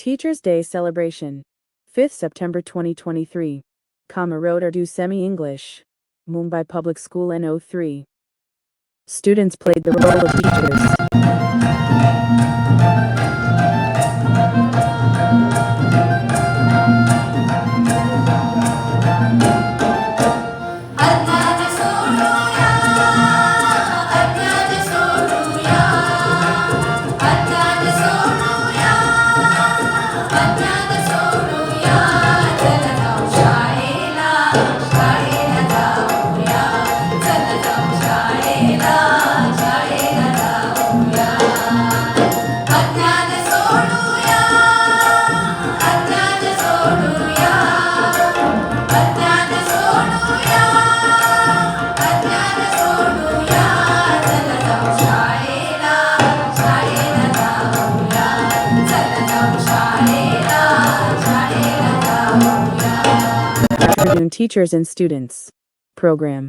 Teachers' Day Celebration. 5th September 2023. Kama Road Urdu Semi-English. Mumbai Public School NO3. Students played the role of teachers. Afternoon Teachers and Students Program.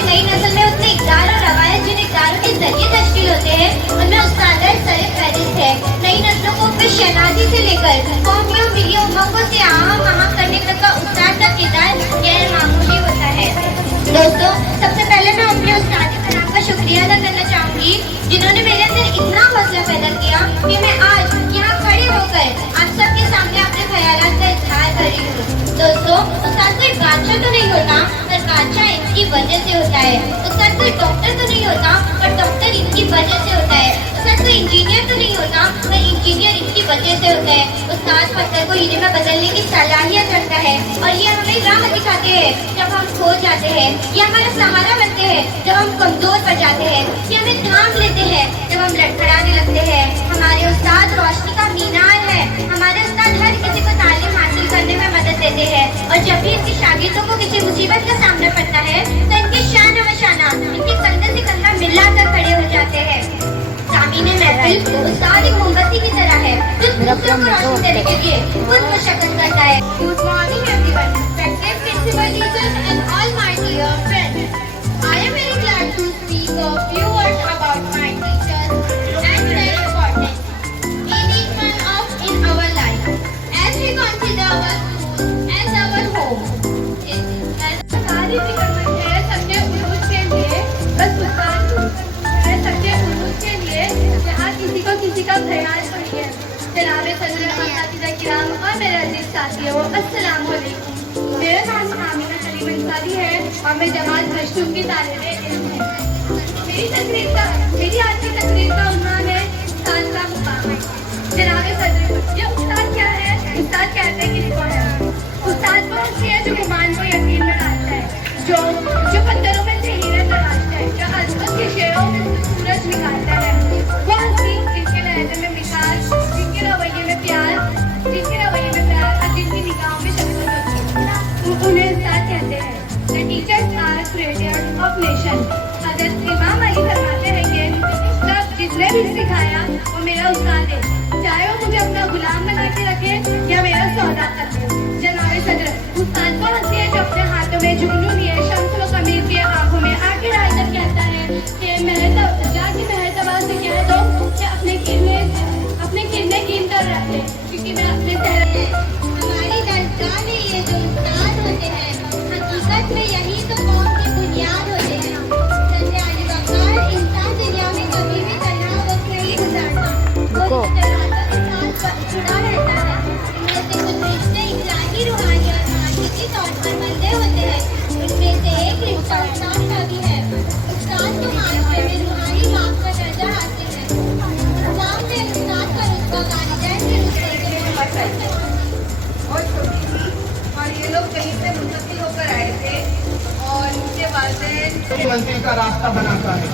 नई नस्ल में उतने इक़दार और रवायत जिन इक़दारों के जरिए तश्कील होते हैं उनमें उस्ताद फहरिस्त है। नई नस्लों को फिर शहनाजी से लेकर कौमियों मिली उम्मतों से आम करने तक का उस्ताद का किरदार गैर मामूली होता है। दोस्तों, सबसे पहले मैं अपने उस्ताद कराम का शुक्रिया अदा करना चाहूँगी जिन्होंने मेरे अंदर इतना हौसला पैदा किया कि मैं आज यहाँ खड़े होकर आप सबके सामने अपने ख्यालात का इज़हार कर रही हूँ। दोस्तों, उस्ताद कोई बादशाह तो नहीं होता पर बादशाह इनकी वजह से होता है। उस्ताद कोई डॉक्टर तो नहीं होता पर डॉक्टर इनकी वजह से होता है। उस्ताद कोई इंजीनियर तो नहीं होता पर इंजीनियर इनकी वजह से होता है। उस्ताद पत्थर को हीरे में बदलने की सलाहियत रखता है और ये हमें राह दिखाते हैं जब हम खो जाते हैं। ये हमारा सहारा बनते हैं जब हम कमजोर पड़ जाते हैं। ये हमें थाम लेते हैं जब हम लड़खड़ाने लगते हैं। हमारे उस्ताद रोशनी का मीनार है। हमारे उस्ताद हर किसी को तालीम हासिल करने में मदद देते हैं और जब भी इनके शागिर्दों को किसी मुसीबत का सामना पड़ता है तो इनके शाना व शाना इनके कंधे से कंधा मिलाकर खड़े हो जाते हैं। सामीने महफिल उस्ताद एक मोमबत्ती की तरह है जो दूसरों को रोशन देने के लिए खुद मशक्कत करता है। Good morning everyone, respected principal teachers and all my dear friends. I am very glad to speak a few words about my teachers and their importance in each one of in our life as we consider our school as our home. सारी फिक्रमंद है सबके उरूज के लिए, बस उस्ताद है सबके उरूज के लिए जहाँ किसी को किसी का ख्याल नहीं है। जनाबे सदर असातिज़ा किराम और मेरे अजीज साथियों, अस्सलाम वालेकुम। मेरा नाम आमिना सलीम अंसारी है और मैं जमात मशरूम की तालिबे इल्म है। मेरी ये जो उस्ताद होते हैं, हकीकत में यही तो कौम की बुनियाद होते हैं। संजय अली बख्तर इंसान दुनिया में कभी भी तन्हा वक्त नहीं गुजारता। वो रिश्तेदारों के साथ जुड़ा रहता है। इनमें से कुछ रिश्ते इखलाकी, रूहानी और मानसिकी तौर पर बंधे होते हैं। उनमें से एक रिश्ता उस्ताद का भी है। उस्ताद को माशरे में रूहानी बाप का दर्जा हासिल है। इस्लाम में उस्ताद का रुतबा वालिदैन के रुतबे से मुनफरद है। और छोटी थी और ये लोग कहीं से मुंतकिल होकर आए थे और उनके वालिदैन मंजिल का रास्ता बनाता है।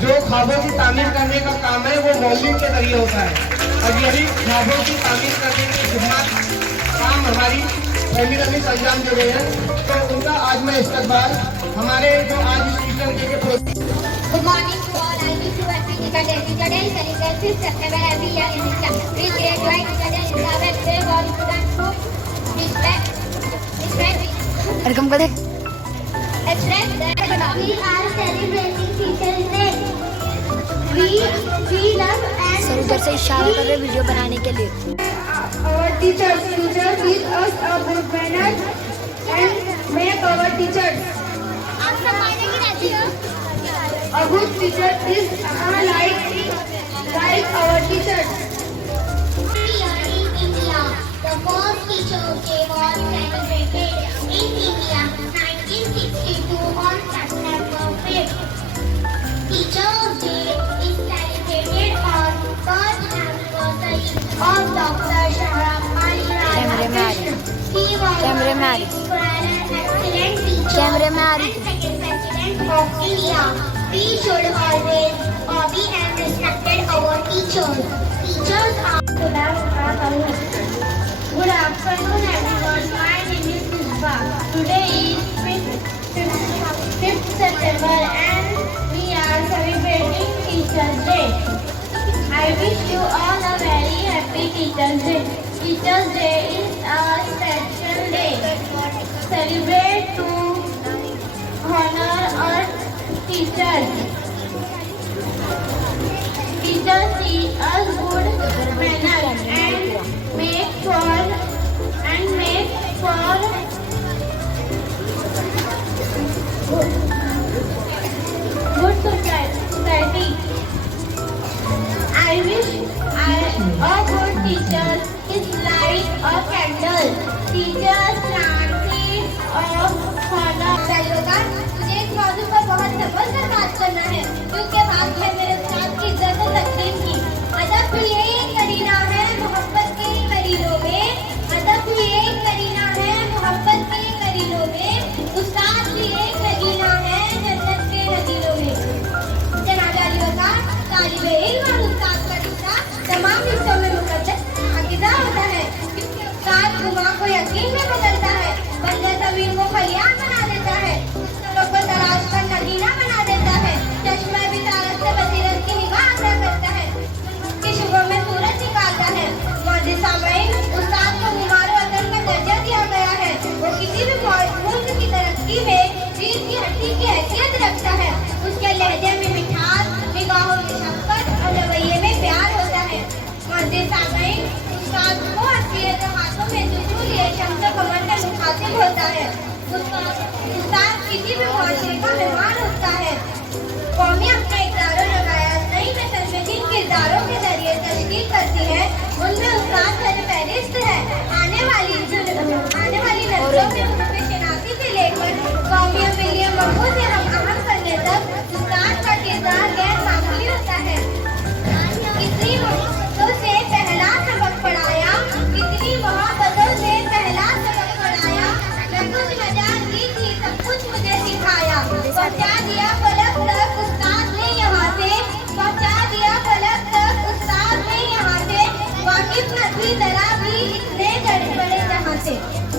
जो ख्वाबों की तामीर करने का काम है वो मौलवी के जरिए होता है और यही ख्वाबों की तामीर करने की खिदमत काम हमारी फैमिली रमीज अंजाम दे रहे हैं। तो उनका आज मैं इस्तकबाल हमारे जो आज इस टीचर के Good morning to all. I wish you a happy Today is celebrated 5th September every year in Islam. Please graduate today in the best way for students to respect. Express that we are celebrating Teachers Day. We love and sir उधर से इशारा कर रहे video बनाने के लिए। our teachers teach us a good manners and make our teachers. आप सब मायने की रहती हो? A good teacher is like our teachers. Here in India, the first Teachers Day was celebrated in India 1962 on September 5th. Teachers Day is celebrated on first anniversary of Dr. Sarvepalli Radhakrishnan. He was कैमरे में आ an रही। excellent teacher कैमरे में आ रही and second president of India. We should always be and respected our teachers. Teachers are Good afternoon everyone. My name is Misbah. Today is 5th September and we are celebrating Teachers Day. I wish you all a very happy Teachers Day. Teachers Day is a special day. Celebrate to honor our teachers. Teachers teach us good manners and make for good society. I wish a good teacher is like a candle. Teachers Nancy of honor. मुझे इस मौजूद पर बहुत संभल कर बात करना है क्योंकि बात है मेरे उस्ताद की इज्जत और तकरीम की। अदब भी एक करीना है मोहब्बत के करीनों में। अदब भी एक करीना है मोहब्बत के करीनों में। उस्ताद भी एक करीना है जन्नत के नगीनों में। जनाब अली बख्तर तालिब इल्म और उस्ताद का रिश्ता तमाम रिश्तों में मुकद्दस अकीदा होता है क्योंकि उस्ताद गुमा को यकीन में बदलता है, बंदे ज़मीन को खलियान बना देता है, को तलाश कर नगीना बना देता है, चश्मे भी तारत से बसीरत की निगाह अदा करता है, कि शुबों में सूरज निकालता है। मौजूद सामईन, उस्ताद को गुमार वतन का दर्जा दिया गया है। वो किसी भी मुल्क की तरक्की में रीढ़ की हड्डी की हैसियत रखता है। उसके लहजे में मिठास, निगाहों में शफ़क़त और रवैये में प्यार होता है। मौजूद सामईन, उस्ताद को असलियत हाथों में जुजू लिए शम्स कमर का मुखातिब होता है। उस्ताद किसी भी मुआशरे का मेहमान होता है। कौमें अपने इक़रार और रवायात नई नस्ल में जिन किरदारों के जरिए तश्कील करती है उनमें उस्ताद सरफहरिस्त है। आने वाली नस्लों में उनकी शनाख्ती से लेकर कौमियों के लिए महफूज या हम अहम करने तक उस्ताद का किरदार गैर मामूली होता है। कितनी मोहब्बतों से पहला सबक पढ़ाया, कितनी मोहब्बतों से पहला सबक पढ़ाया, मैं कुछ मजाल की थी सब कुछ मुझे सिखाया। पहुंचा दिया फलक तक उस्ताद ने यहाँ से, पहुंचा दिया फलक तक उस्ताद ने यहाँ से, वाकिफ न थी जरा भी इतने बड़े जहाँ से।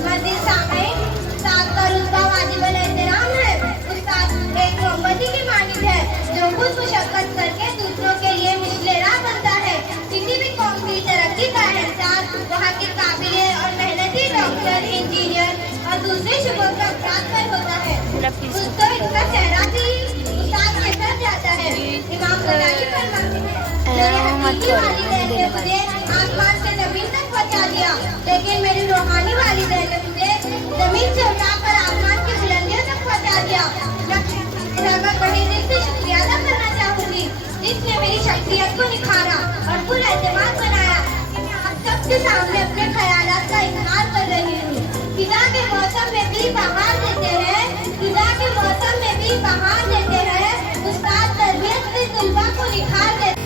मस्जिद सामईन, उस्ताद का रुतबा वाजिबुल एहतराम है। उस्ताद एक मोमबत्ती की मानिंद है जो खुद मुशक्कत करके दूसरों के लिए मिसले राह बनता है। किसी भी कौम की तरक्की का एहसास वहाँ के काबिल और मेहनती डॉक्टर, इंजीनियर और दूसरे शुबों के अफराद पर होता है। तो इसका चेहरा भी उस्ताद के साथ जाता है। इमाम गजाली फरमाते हैं, मेरे हकीकी वालिदैन ने मुझे आसमान से ज़मीन तक पहुँचा दिया, लेकिन मेरी रूहानी वालिदैन ने मुझे जमीन से उठाकर आसमान की बुलंदियों तक पहुंचा दिया। मैं बड़े दिल से शुक्रिया अदा करना चाहूंगी जिसने मेरी शख्सियत को निखारा और पूरा एतमाद बनाया कि मैं आप सबके सामने अपने ख्यालात का इजहार कर रही हूँ। खिजा के मौसम में भी बहार देते हैं, खिजा के मौसम में भी बहार देते हैं, उस्ताद तरबियत से तुलबा को निखार देते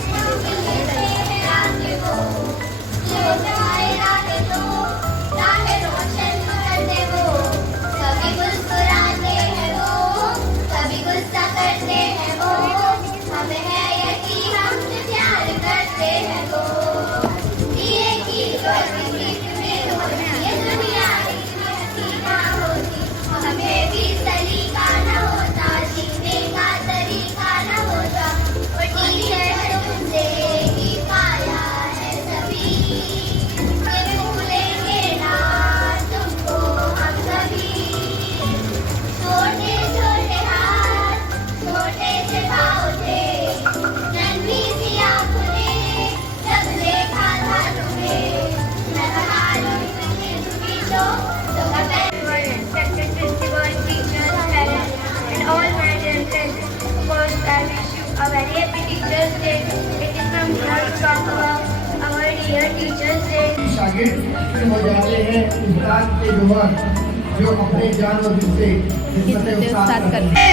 a very happy Teachers Day. It is my honor to talk about our dear Teachers Day. शागिर्द हो जाते हैं उस्ताद के जुबान जो अपने जान और दिल से खिदमत उस्ताद करते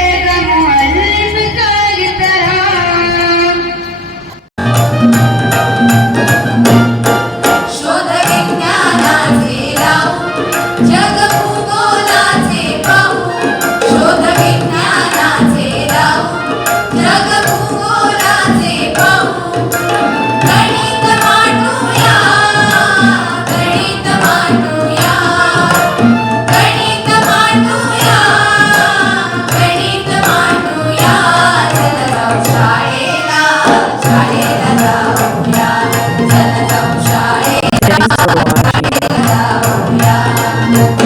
Thanks for watching.